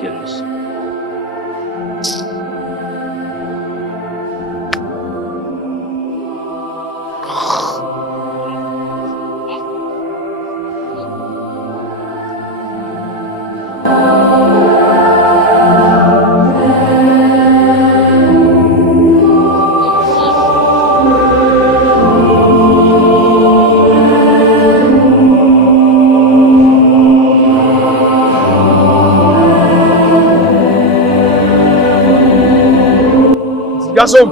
careless. Garçom!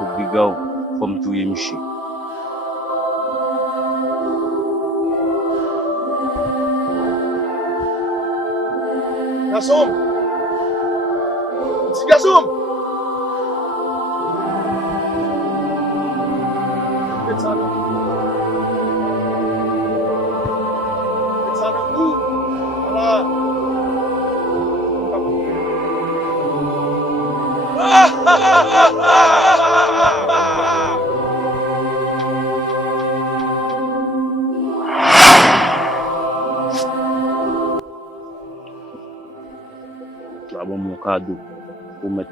Obrigado, comme tu es Michi. Garçom! Petit garçom! Faites ça, non? Faites ça, non? Voilà. Tu as bon mon cadeau pour mettre.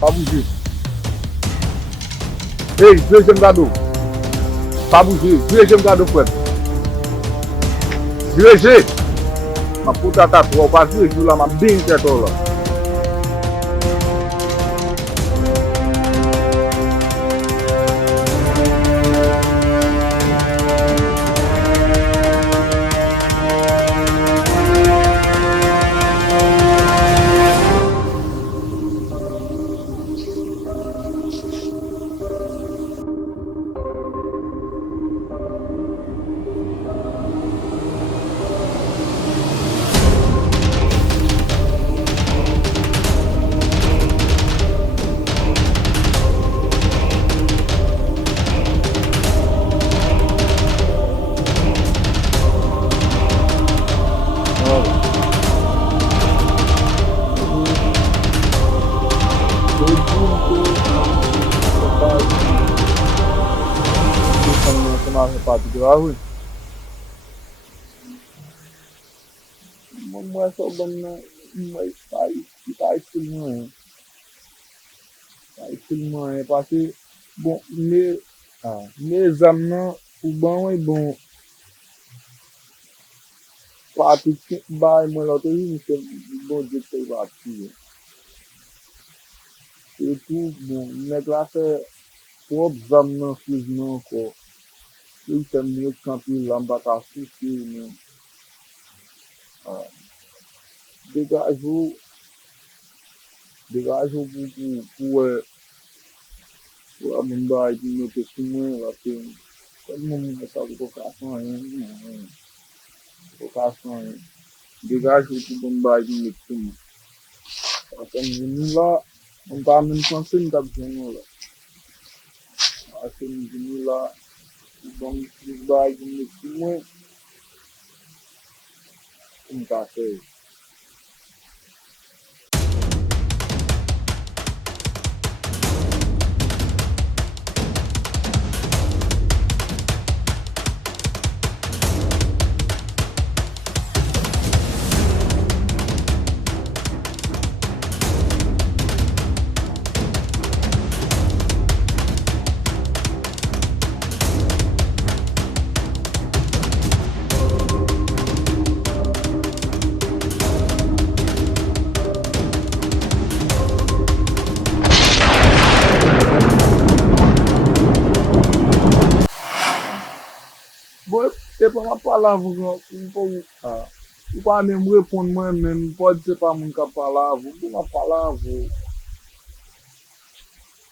Pas bouger. Hey, deuxième cadeau. Pas bouger. Deuxième cadeau, frère. Dirigez. Ma puta à toi, pas jouer, je la ma bien tête là. Moi, ça donne pas tellement, parce que bon, mes âmes ou bon, pas tout bah moi l'autre c'est bon Dieu qui va tuer. Et tout bon, mais là c'est trop d'âmes non fusion encore. Il fait mieux quand il l'embarque mais dégagez-vous pour Ou abon ba ki note sou mwen, la ke mwen sa vokasan yon, vokasan yon. Degaj ou ki bon ba ki note sou mwen. Asen veni la, mwen pa men sanse mwen tap jen yon la. Asen veni la, bon ba ki note sou mwen, mwen ka fè. Bon, se pa mwen pala avou, mwen pa mwen repon mwen men, mwen se pa mwen ka pala avou, mwen pala avou.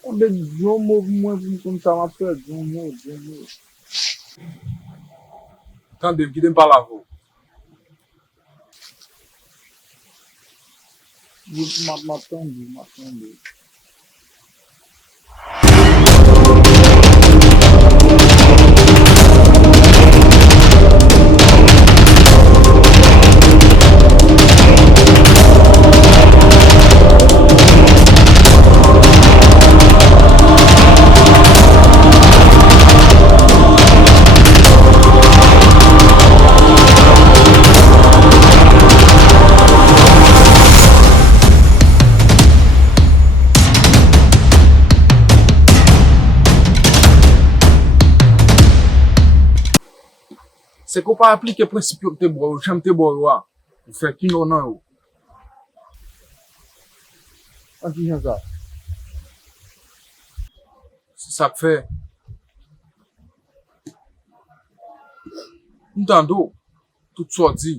Mwen de diyon mou mwen kon sa mwen fè, diyon mou. Tande, ki den pala avou. Mwen tande. Se ko pa aplike prinsipyo te bo, chanm te bo yo a, ou fè ki non nan yo. An ki jen sa? Se sa fè. Ntando, tout so di,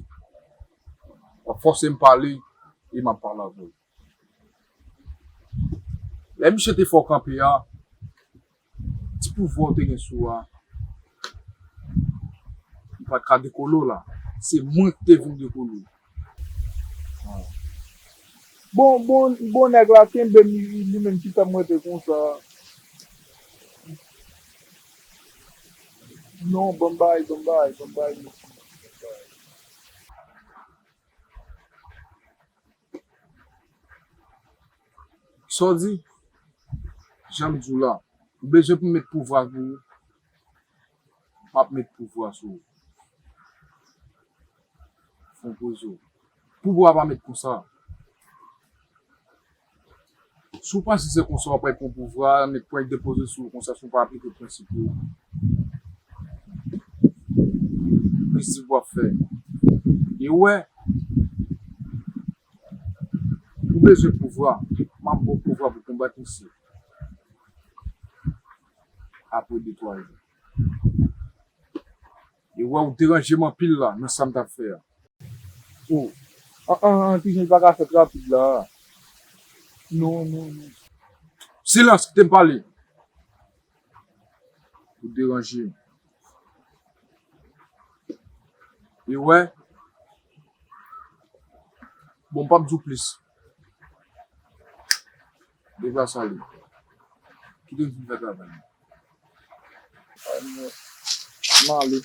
a force m pale, e m pale avou. Le mi chete fò kampe ya, ti pou vote gen sou a, pa ka dekolo la, se mwen te vin dekolo. Bon nèg la ken ben li men ki ta mwen te kon sa. Non, bon bay. So di, jam djou la, ou beje pou met pouvwa pou, pa met pouvwa sou. Fon pozo. Pouvwa pa met kon sa. Sou pa si se kon sa wapay pou pouvwa, met pou ek depose sou, kon sa sou pa aplike prinsipyo. Prinsipyo wap fè. E wè, ou beje pouvwa, man pou pouvwa pou kombat isi. Apre detwaje. E wè ou deranje man pil la, nan sam ta fè. Oh, ti jen pa ka fè rapide la. Non. Silence ki te m'pale. Ou deranje. E wè, bon pa m'dou plis. Deva sali. Ki den vin fèk la vè. Mali.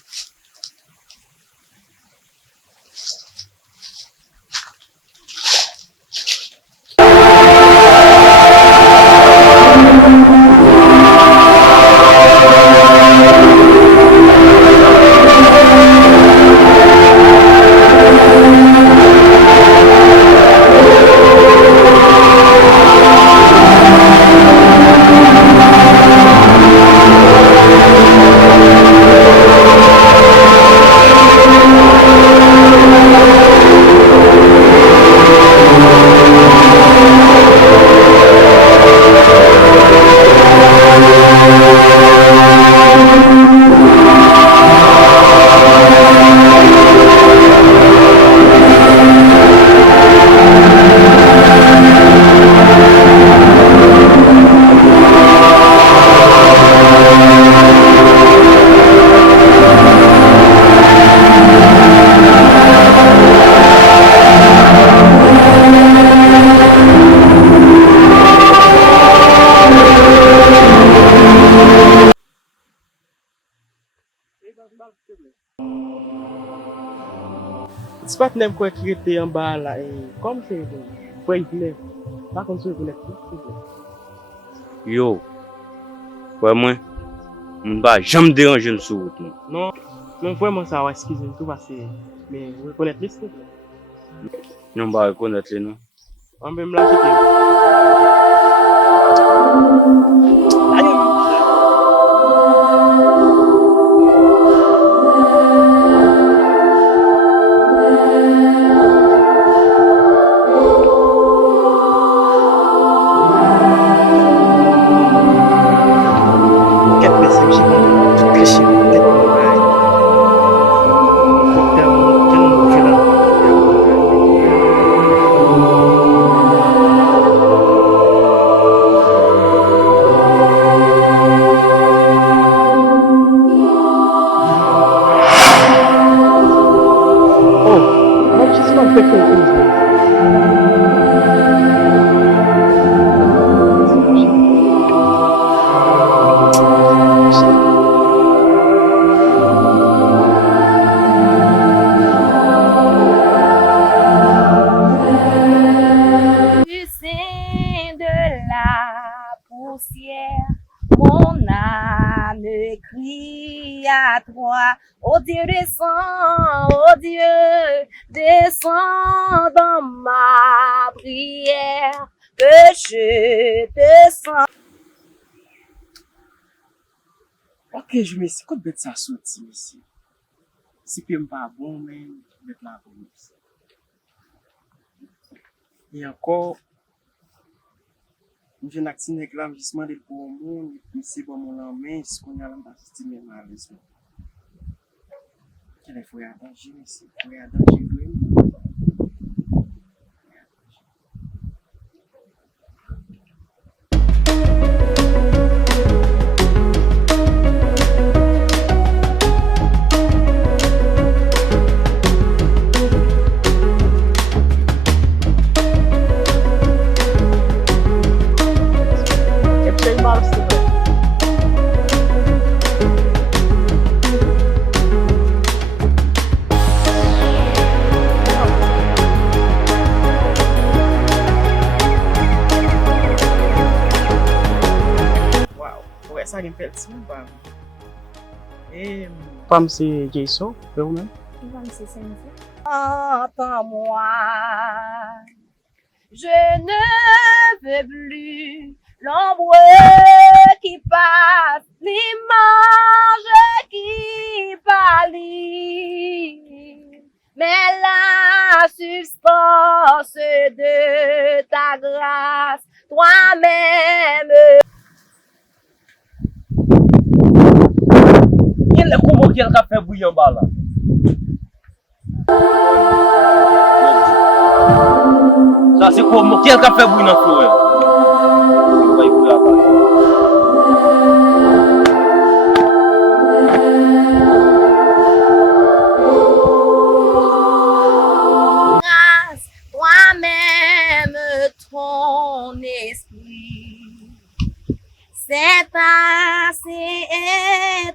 C'est pas nem quoi qui était en bas là et comme c'est faut y venir. Par contre je voulais plus. Yo, ouais moi, m'ba jamais déranger sur route. Non, mais vraiment ça va excusez tout parce que mais vous connaissez les s'il vous plaît. Non ba reconnaître les non. On même là c'était. Allez. Mon âme crie à toi, oh Dieu descends, oh Dieu descends dans ma prière, que je te sens. Ok, je me suis quoi bête ça sorti ici. Si puis pas bon mais mettre la police. Et encore je n'ai activé avec l'enregistrement de pour le monde, et puis c'est bon mon main, ce qu'on a l'embasté même malheureusement. Quel faut y a danger ici, faut y a danger vraiment. Ça me fait si pas. Et comme c'est Jason, vous-même. Entends-moi, je ne veux plus l'ombre qui passe, l'image qui pâlit, mais la substance de ta grâce, toi-même. Quel est comment qu'elle a fait bouillir en bas là? Ça c'est comment qu'elle a fait bouillir dans la forêt? Grâce, toi-même, ton esprit, c'est assez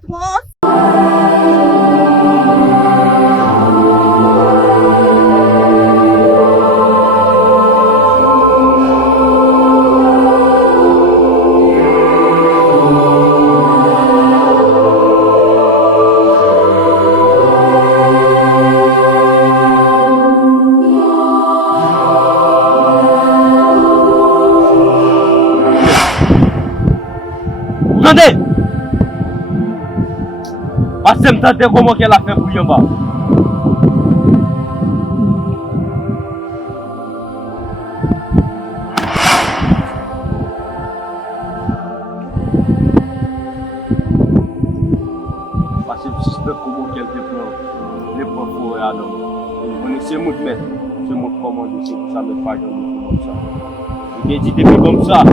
trop. Attendez! Parce que je me tente comment qu'elle a fait bouillir en bas. Parce que je suspecte comment qu'elle déplore les propres forêts à l'homme. On essaie de me mettre, c'est mon commande, c'est pour ça, mais pas comme ça. Il est dit depuis comme ça.